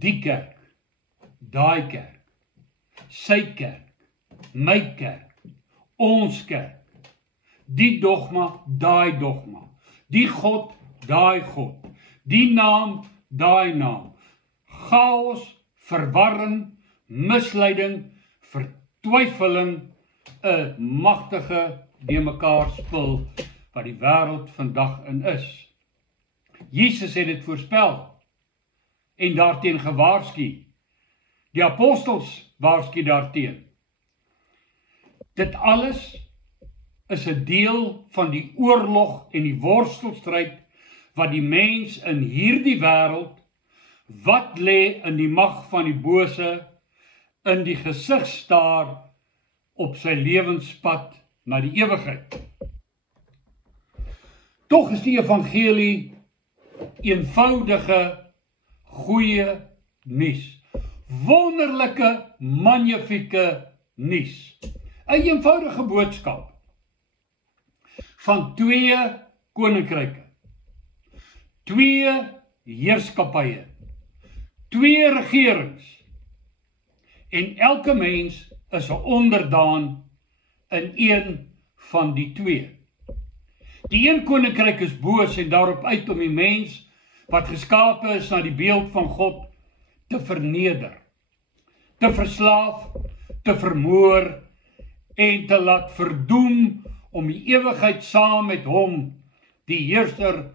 die kerk, daai kerk, sy kerk, my kerk, ons kerk, die dogma, daai dogma, die God, daai God, die naam, daai naam, chaos, verwarring, misleiding, vertwyfeling, 'n magtige die mekaar spil wat die wêreld vandag in is. Jesus het dit voorspel en daarteen gewaarsku. Die apostels waarsku daarteen. Dit alles is 'n deel van die oorlog en die worstelstryd wat die mens in hierdie wêreld, wat lê in die mag van die bose, in die gesig staar op sy lewenspad na die ewigheid. Tog is die evangelie eenvoudige, goeie nuus. Wonderlike, magnifieke nuus. 'n eenvoudige boodskap van 2 koninkryke, 2 heerskappye, 2 regerings, en elke mens is 'n onderdaan in een van die 2. Die een koninkryk is boos en daarop uit om die mens wat geskape is na die beeld van God te verneder, te verslaaf, te vermoor en te laat verdoem om die ewigheid saam met hom, die heerser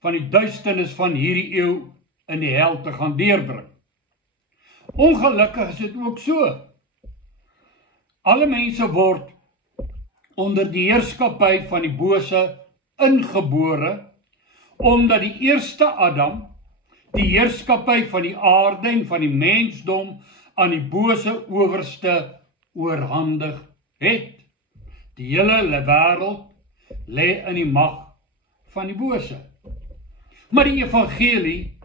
van die duisternis van hierdie eeu, in die hel te gaan deurbring. Ongelukkig is dit ook so. Alle mense word onder die heerskappy van die bose ingebore, omdat die eerste Adam die heerskappy van die aarde en van die mensdom aan die bose owerste oorhandig het. Die hele wêreld lê in die mag van die bose. Maar die evangelie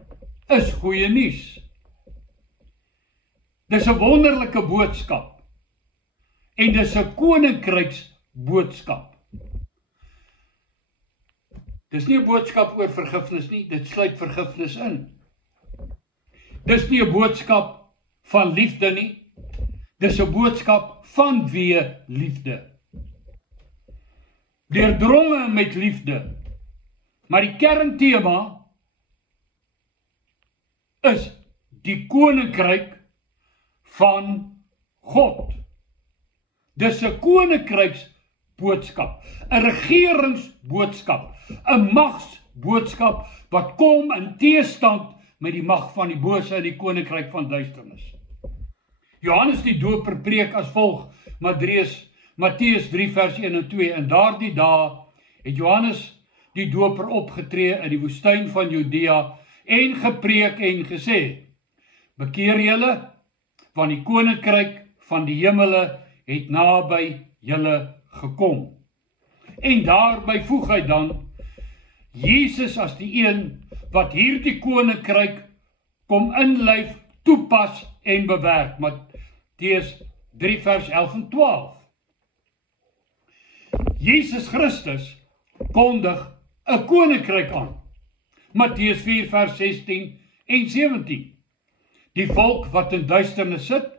is goeie nuus. Dis 'n wonderlike boodskap en dis 'n koninkryksboodskap. Dis nie 'n boodskap oor vergifnis nie, dit sluit vergifnis in. Dis nie 'n boodskap van liefde nie, dis 'n boodskap van weer liefde. Deurdronge met liefde, maar die kerntema is die koninkryk van God. Dis 'n koninkryksboodskap, 'n regeringsboodskap, 'n magsboodskap wat kom in teestand met die mag van die bose in die koninkryk van duisternis. Johannes die Doper preek as volg, Matteus 3 vers 1 en 2. In daardie dae het Johannes die Doper opgetree in die woestyn van Judea en gepreek en gesê: bekeer julle, want die koninkryk van die hemele het naby julle gekom. En daarby voeg hy dan Jesus as die een wat hierdie koninkryk kom inlyf, toepas en bewerk. Matteus 3 vers 11 en 12. Jesus Christus kondig 'n koninkryk aan. Matteus 4 vers 16 en 17. Die volk wat in duisternis sit,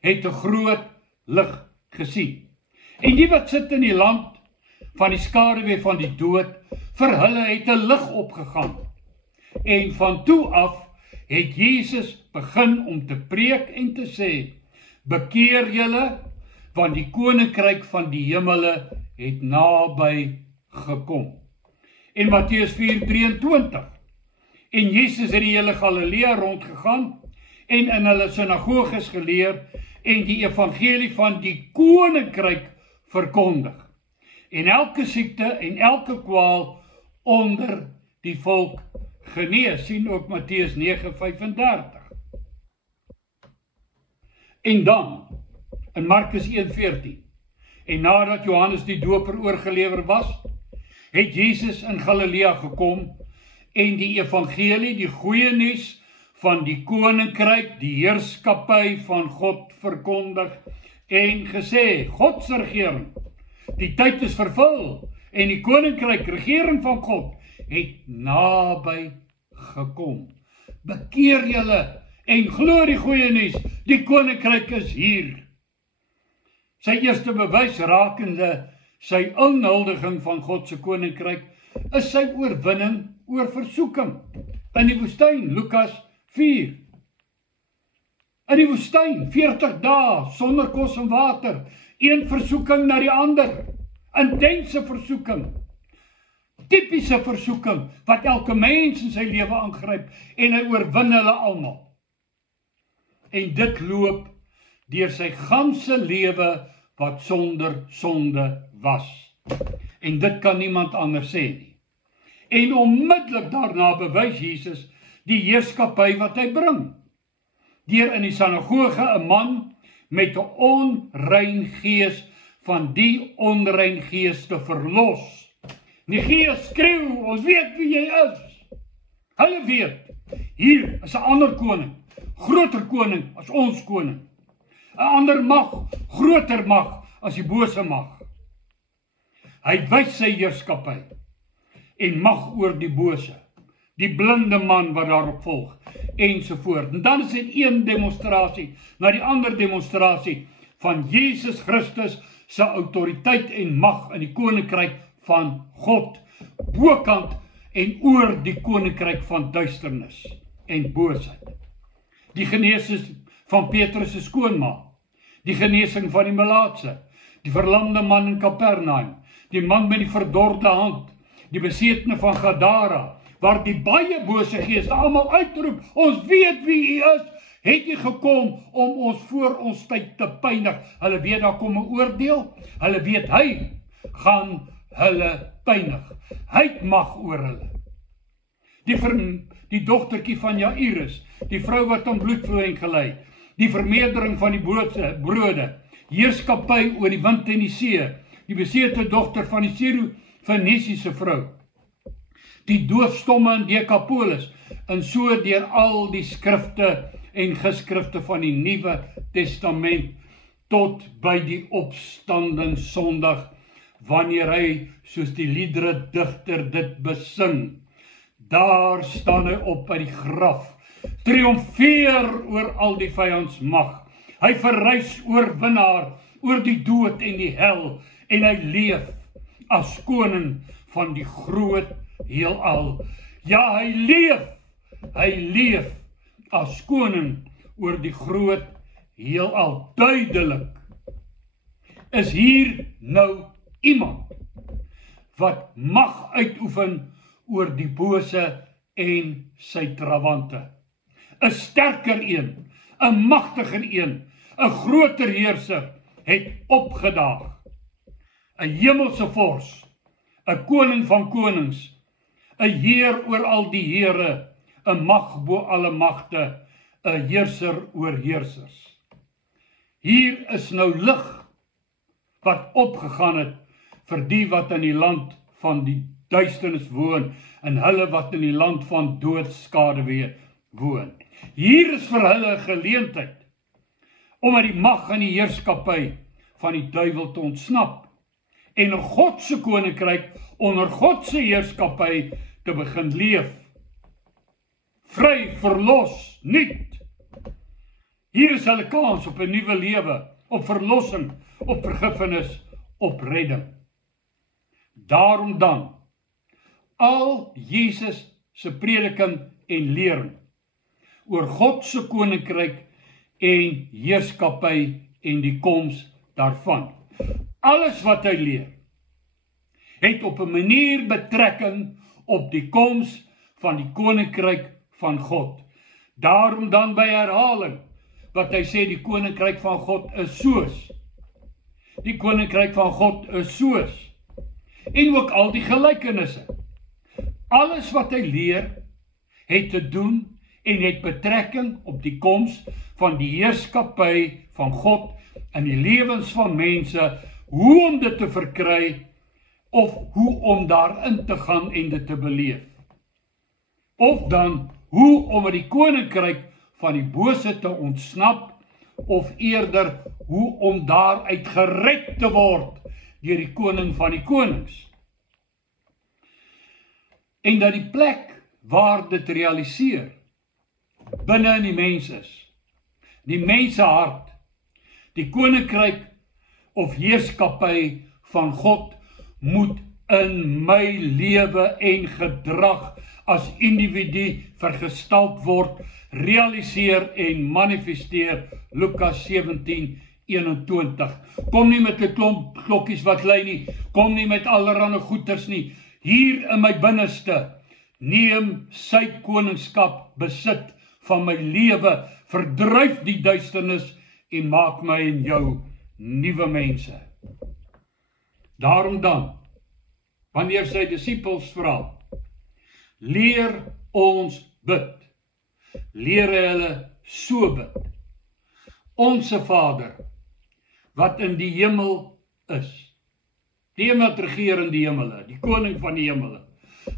het 'n groot lig gesien. En die wat sit in die land van die skaduwee van die dood, vir hulle het 'n lig opgegaan. En van toe af het Jesus begin om te preek en te sê: bekeer julle, want die koninkryk van die hemele het naby gekom. En Matteus 4:23. En Jesus het die hele Galilea rondgegaan en in hulle sinagoges geleer en die evangelie van die koninkryk verkondig. En elke siekte en elke kwaal onder die volk genees, sien ook Matteus 9:35. En dan, in Markus 1:14, en nadat Johannes die Doper oorgelewer was, het Jesus in Galilea gekom en die evangelie, die goeie nuus van die koninkryk, die heerskappy van God verkondig en gesê: God se regering, die tyd is vervul en die koninkryk, regering van God, het naby gekom. bekeer julle en glo die goeie nuus, die koninkryk is hier. Sy eerste bewys rakende sy inhuldiging van God se koninkryk is sy oorwinning oor versoeking in die woestyn, Lukas 4. In die woestyn, 40 dae sonder kos en water, een versoeking na die ander, intense versoeking, tipiese versoeking, wat elke mens in sy lewe aangryp, en hy oorwin hulle almal. En dit loop deur sy ganse lewe wat sonder sonde was. En dit kan niemand anders sê nie. En onmiddellik daarna bewys Jesus die heerskappy wat hy bring, deur in die sinagoge 'n man met 'n onrein gees van die onrein gees te verlos. Die gees skreeu, ons weet wie jy is. Hulle weet, hier is 'n ander koning, groter koning as ons koning. 'n Ander mag, groter mag as die bose mag. Hy wys sy heerskappy en mag oor die bose, die blinde man wat daarop volg, ensovoort. En dan is dit een demonstrasie na die ander demonstrasie van Jesus Christus se autoriteit en mag in die koninkryk van God, bokant en oor die koninkryk van duisternis en boosheid. Die genesing van Petrus se skoonma, die genesing van die melaatse, die verlamde man in Kapernaum, die man met die verdorde hand, die besetene van Gadara, waar die baie bose geeste almal uitroep, ons weet wie u is, het u gekom om ons voor ons tyd te pynig. Hulle weet daar kom 'n oordeel, hulle weet hy gaan hulle pynig. Hy het mag oor hulle. Die dogtertjie van Jairus, die vrou wat aan bloedvloeiing gelei, die vermeerdering van die brode, heerskappy oor die wind en die see, die besete dogter van die Sirofenisiese vrou, die doofstomme in Dekapolis, en so deur al die skrifte en geskrifte van die Nuwe Testament, tot by die opstanding Sondag, wanneer hy, soos die liedere digter dit besing, daar staan hy op by die graf, triomfeer oor al die vyand mag. Hy verrys oorwinnaar oor die dood en die hel, en hy leef as koning van die groot heelal. Ja, hy leef as koning oor die groot heelal. Duidelik is hier nou iemand wat mag uitoefen oor die bose en sy trawante. 'n sterker een, 'n magtiger een, 'n groter heerser het opgedaag. 'n hemelse vors, 'n koning van konings, 'n heer oor al die here, 'n mag bo alle magte, 'n heerser oor heersers. Hier is nou lig wat opgegaan het vir die wat in die land van die duisternis woon, en hulle wat in die land van doodskaduwee woon. Hier is vir hulle 'n geleentheid om uit die mag en die heerskappy van die duiwel te ontsnap en in God se koninkryk onder God se heerskappy te begin leef. Vry, verlos, nuut. Hier is hulle kans op 'n nuwe lewe, op verlossing, op vergifnis, op redding. Daarom dan, al Jesus se prediking en lering oor God se koninkryk en heerskappy en die koms daarvan. Alles wat hy leer, het op 'n manier betrekking op die koms van die koninkryk van God. Daarom dan by herhaling, wat hy sê, die koninkryk van God is soos. Die koninkryk van God is soos. En ook al die gelykenisse. Alles wat hy leer, het te doen en het betrekking op die koms van die heerskappy van God in die lewens van mense, hoe om dit te verkry, of hoe om daarin te gaan en dit te beleef. Of dan, hoe om uit die koninkryk van die bose te ontsnap, of eerder, hoe om daaruit gered te word, deur die koning van die konings. En dat die plek waar dit realiseer, binne in die mens is. Die mensehart, die koninkryk of heerskappy van God moet in my lewe en gedrag as individu vergestald word, realiseer en manifesteer. Lukas 17:21. Kom nie met 'n klomp klokkies wat lui nie, kom nie met allerlei goeders nie. Hier in my binneste, neem sy koningskap besit van my lewe, verdryf die duisternis en maak my en jou nuwe mense. Daarom dan, wanneer sy disippels vra, leer ons bid, leer hulle so bid: Onse Vader, wat in die hemel is. Die een wat regeer in die hemele, die koning van die hemele.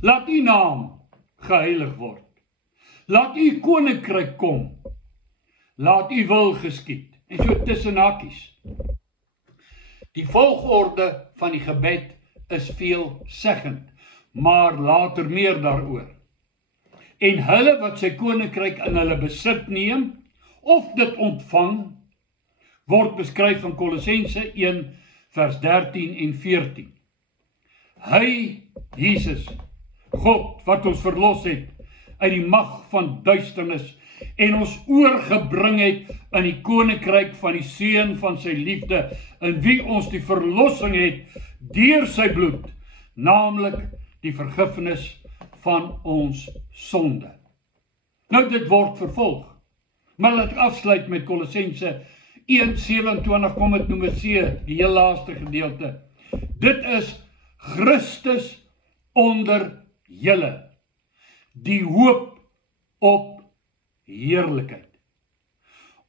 Laat u naam geheilig word. Laat u koninkryk kom. Laat u wil geskied. En so tussen hakies. Die volgorde van die gebed is veelzeggend, maar later meer daaroor. En hulle wat sy koninkryk in hulle besit neem, of dit ontvang, word beskryf in Kolossense 1 vers 13 en 14. Hy, Jesus, God wat ons verlos het uit die mag van duisternis en ons oorgebring het in die koninkryk van die Seun van sy liefde, in wie ons die verlossing het deur sy bloed, naamlik die vergifnis van ons sonde. Nou dit word vervolg, maar laat ek afsluit met Kolossense 1:27, kom het noem C, die heel laaste gedeelte. Dit is Christus onder julle, die hoop op heerlikheid.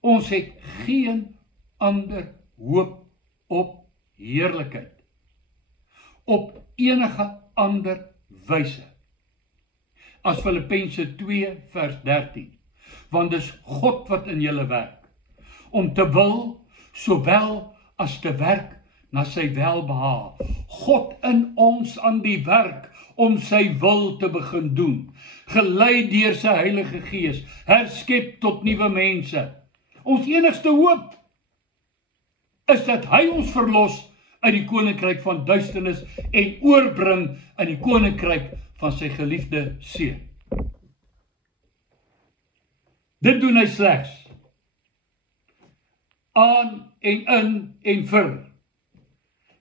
Ons het geen ander hoop op heerlikheid, op enige ander wyse, as Filippense 2 vers 13, want dis God wat in julle werk, om te wil, sowel as te werk na sy welbehae. God in ons aan die werk, om sy wil te begin doen, gelei deur sy Heilige Gees, herskep tot nuwe mense. Ons enigste hoop is dat hy ons verlos uit die koninkryk van duisternis en oorbring in die koninkryk van sy geliefde Seun. Dit doen hy slegs aan en in en vir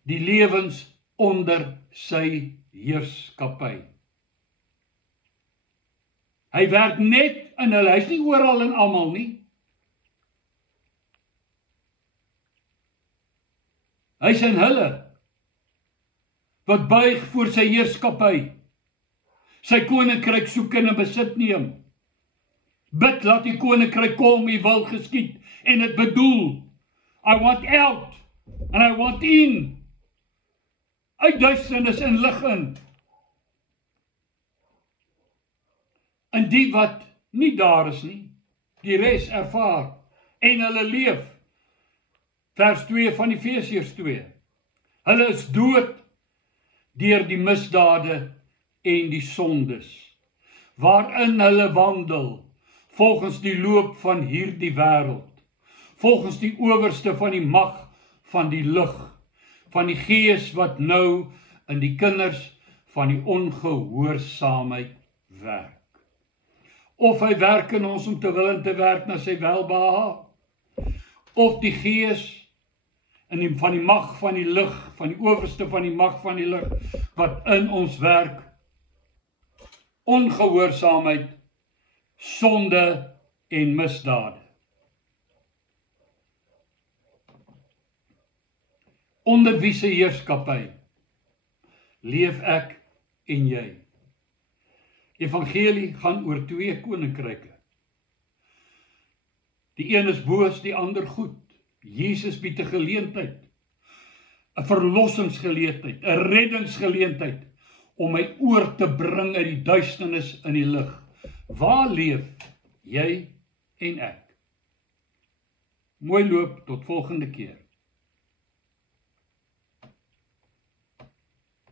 die lewens onder sy heerskappy. Hy werk net in hulle, hy's nie oral en almal nie. Hy's in hulle, wat buig voor sy heerskappy, sy koninkryk soek en in besit neem. Bid, laat die koninkryk kom, u wil geskied, en dit bedoel, I want out, and I want in, uit duisternis en lig in. En die wat nie daar is nie, die res ervaar, en hulle leef, vers 2 van Efesiërs 2, hulle is dood deur die misdade en die sondes, waarin hulle wandel, volgens die loop van hierdie wêreld, volgens die owerste van die mag van die lig, van die gees wat nou in die kinders van die ongehoorsaamheid werk. Of hy werk in ons om te wil en te werk na sy welbehae, of die gees van die mag van die lig, van die owerste van die mag van die lig, wat in ons werk, ongehoorsaamheid, sonde en misdade. Onder wie se heerskappy leef ek en jy? Evangelie gaan oor twee koninkryke. Die een is boos, die ander goed. Jesus bied 'n geleentheid, 'n verlossingsgeleentheid, 'n reddingsgeleentheid, om my oor te bring uit die duisternis in die lig. Waar leef jy en ek? Mooi loop, tot volgende keer.